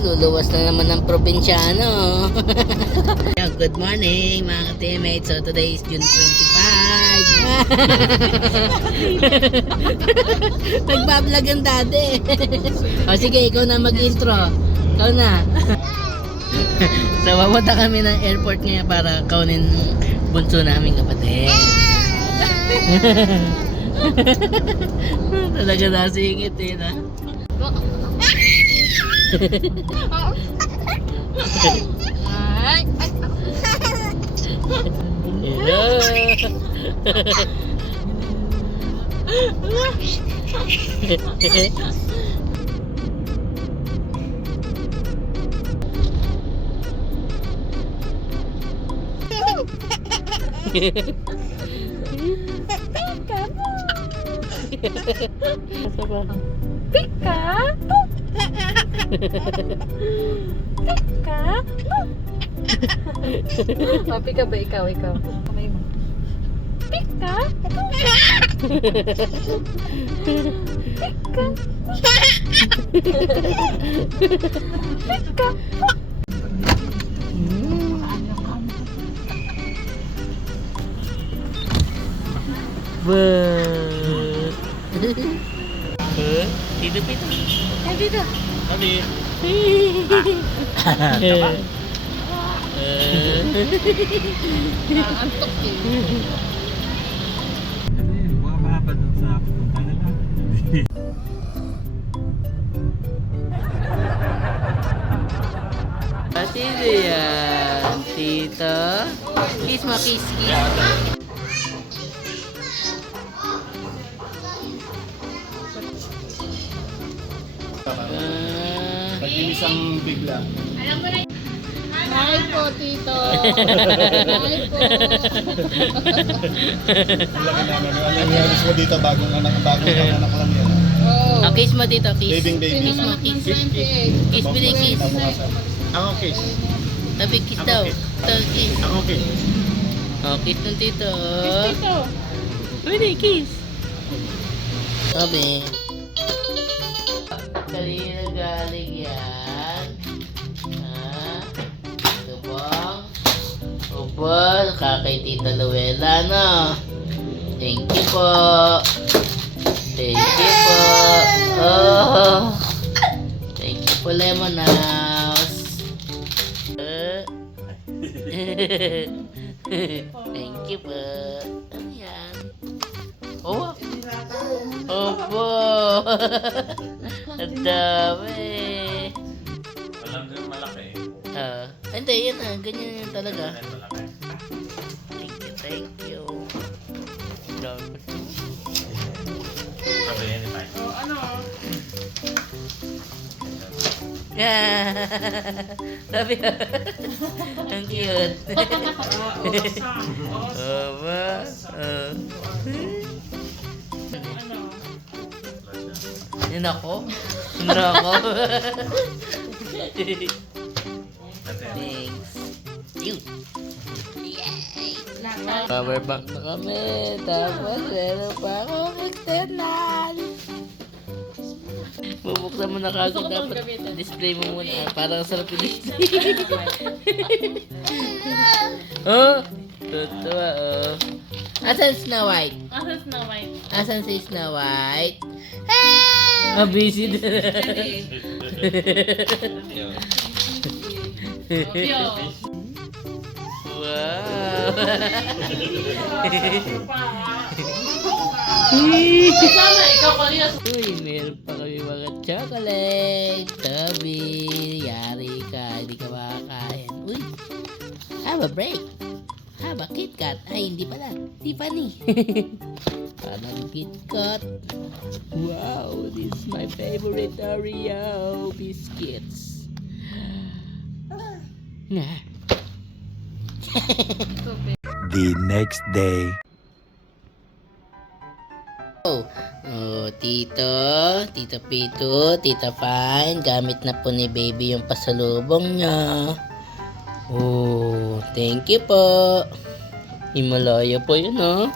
luluwas na naman ng probinsyano. Good morning mga teammates. So today is June 25. Nagbablog ang daddy. o sige, ikaw na mag-intro. Ikaw na. so papunta kami ng airport ngayon para kaunin bunso namin kapatid. Talaga nasingit eh na. Ay, ay, Pika! Pika! oh, pika ba ikaw, ikaw? Kamay mo. Pika! Pika! Pika! But... Huh? Dito pito. Ay, Kami. Antok eh. Ano yun? Bumababa dun sa punta nila. Sino yan? Tito? Kiss mo, kiss, kiss. Ah, Nag-inisang bigla. Hi po, tito. Hi po. Laki na ano. Ano yung halos mo dito bagong anak, bagong anak lang yan. Oh. oh, kiss mo, Tito, kiss. Babying baby. Kiss mo, kiss. 28. Kiss, bilis, kiss. Nabukasan. Ako kiss. Tabi, kiss daw. Ito, kiss. Ako kiss. Oh, kiss ng Tito. Tito. Pwede, kiss. Sabi. Kanina galing yan. Ha? Ito bang? Opo, kakay Tita Luella, no? Thank you po. Thank you po. Oh. Thank you po, Lemon House. Thank you po. Ano yan? Oh, Opo! Dami! Alam din malaki. Ah, hindi, yan na. Ganyan yan talaga. Thank you, thank you. Dami. Sabi yan ni Pai. Yeah. Sabi Ang cute. Opo. Oh. Yan ako? Yan ako? Thanks. Cute. Power bank na kami. Tapos meron pa akong external. Bubuksan mo na kagad dapat display mo muna. Parang sarap yung display. oh! Totoo, oh. Asan Snow White? Asas na white. Asan si Snow White? Ah, busy din. Wow. Sama, ikaw kanina. Uy, meron pa kami mga chocolate. Tabi, yari ka, hindi ka makakain. Uy, have a break. Have a KitKat. Ay, hindi pala. Tiffany. Parang KitKat. Wow, this is my favorite Oreo biscuits. Nah. The next day. Oh, oh, tito, tito Pito, tita Fine, gamit na po ni baby yung pasalubong niya. Oh, thank you po. Himalaya po yun, oh.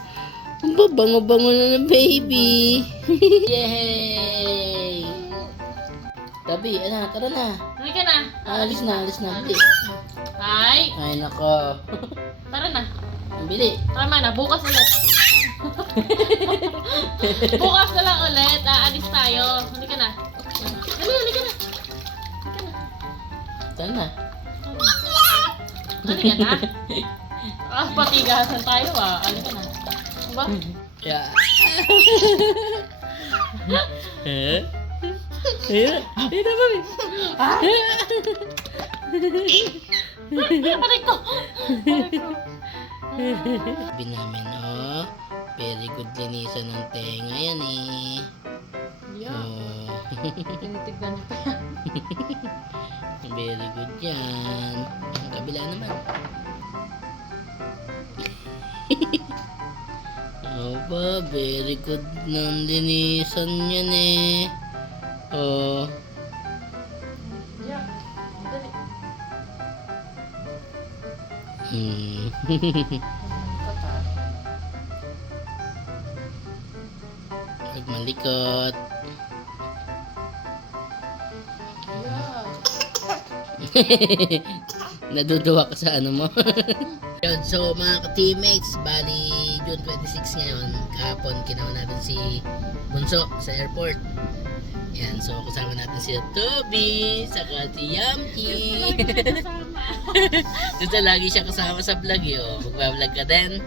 Ang babango-bango na ng baby. Yay! Tabi, ano, tara na. Halika na. Alis na, alis na. Bili. Ay, Ay, nako. tara na. Bili. Tama na, bukas ulit. bukas na lang ulit. Aalis tayo. Halika na. Halika, halika na. Tara na. Halika na. Ah, patigasan tayo ah. Halika na. Diba? Yeah. Eh? Eh? Eh, naman eh. Aray ko! Aray ko. Sabi namin, oh. Very good linisan ng tenga yan eh. Yeah. Oh. Tinitignan niyo pa. Very good yan. Kabila naman. Aba, very good ng linisan yan eh. Oh. Hmm. Huwag malikot. Yeah. Naduduwa ka sa ano mo. Yun, so mga ka-teammates, bali June 26 ngayon, kahapon kinawa natin si Bunso sa airport. Yan, so kasama natin si Toby, saka si Yamki. Dito lagi siya kasama sa vlog eh, oh. Magbablog ka din.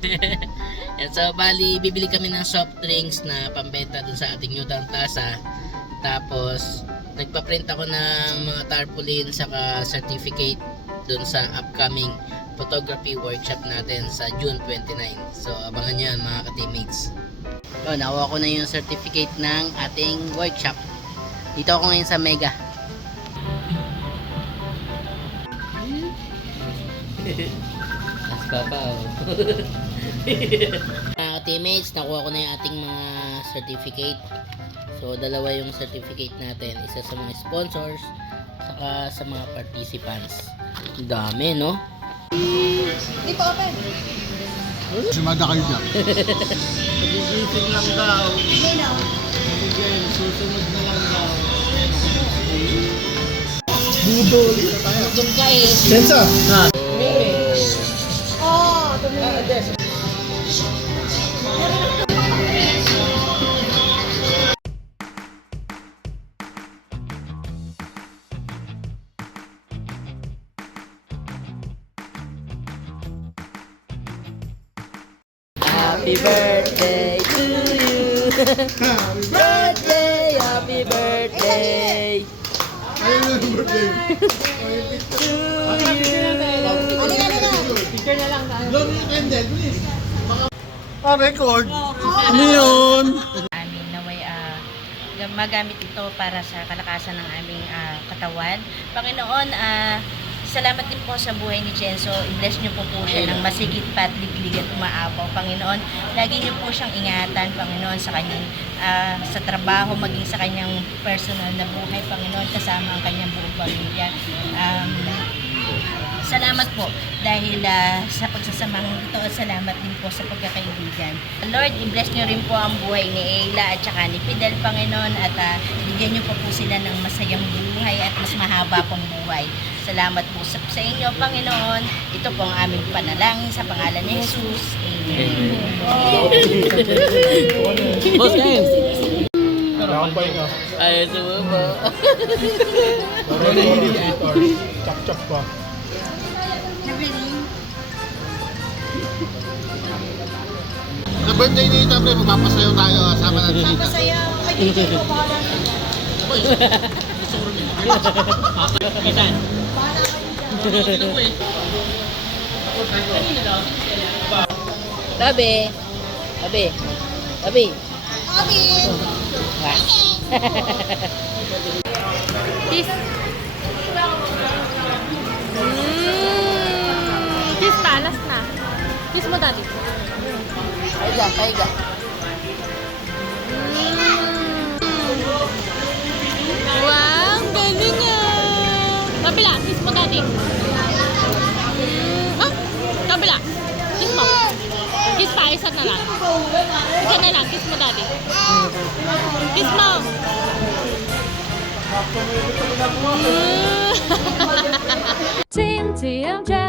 Yan, so bali, bibili kami ng soft drinks na pambenta dun sa ating Newtown Plaza. Tapos, nagpa-print ako ng mga tarpaulin saka certificate dun sa upcoming photography workshop natin sa June 29. So, abangan nyo yan mga ka-teammates. So, nakuha ko na yung certificate ng ating workshop. Dito ako ngayon sa Mega. Mas papaw. Mga teammates, nakuha ko na yung ating mga certificate. So, dalawa yung certificate natin. Isa sa mga sponsors, saka sa mga participants. Dami, no? Sumada kayo dyan. Pag-isipin lang daw. Sige, susunod na lang daw. Ka eh. Sensa. Ha? Happy birthday to you. birthday, happy birthday yung birthday. to you. Ah, record. Ano yun? amin naway ah, magamit ito para sa kalakasan ng aming ah, katawan. Panginoon, ah, salamat din po sa buhay ni Jenso. I-bless niyo po po siya ng masigit pa at liglig at umaapaw. Panginoon, lagi niyo po siyang ingatan, Panginoon, sa kanyang ah, sa trabaho, maging sa kanyang personal na buhay, Panginoon, kasama ang kanyang buong pamilya. Um, Salamat po dahil ah, sa pagsasamang ito at salamat din po sa pagkakaibigan. Lord, i-bless niyo rin po ang buhay ni Ayla at saka ni Fidel, Panginoon, at ah, bigyan niyo po po sila ng masayang buhay at mas mahaba pang buhay. Salamat po sa, sa inyo, Panginoon. Ito po ang aming panalangin sa pangalan ni Jesus. Amen. Boss James. Nakapay ka. Ay, sumubo. Pero nahilig 8 hours. Chak-chak pa. Sa birthday ni Ita, pre, magpapasayaw tayo. ah. Sama natin si Ita. Tabi. Tabi. Tabi. Tabi. Kiss. Mm, last na. Kiss mo, daddy. Paiga, paiga. Wow, ang galing ah. Kabila, kiss mo, daddy. Mm, ah, kabila. Kiss mo. Kiss pa, isa na lang. Isa na lang, kiss mo, daddy. Kiss mo. Team. Team TMJ.